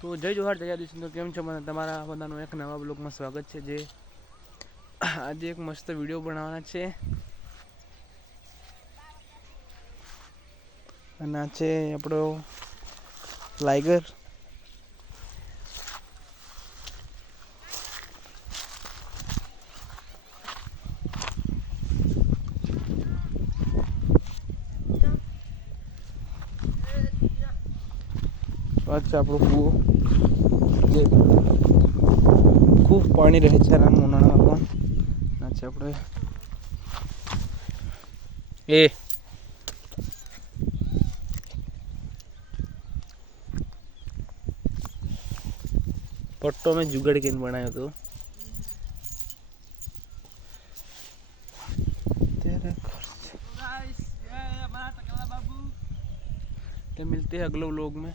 તો જય જોહાર જય આદિવાસી. તો કેમ છો? મને તમારા બધાનું એક નવા બ્લોગમાં સ્વાગત છે. જે આજે એક મસ્ત વિડીયો બનાવવાના છે અને આ છે આપણો લાઈગર. આ છે આપણો કૂવો, જે ખૂબ પાણી રહે છે આમ ઉનાળામાં પણ. આ છે આપણે पट्टों में जुगाड़ के बनाया तो तेरे घर से मिलते हैं अगले व्लॉग में।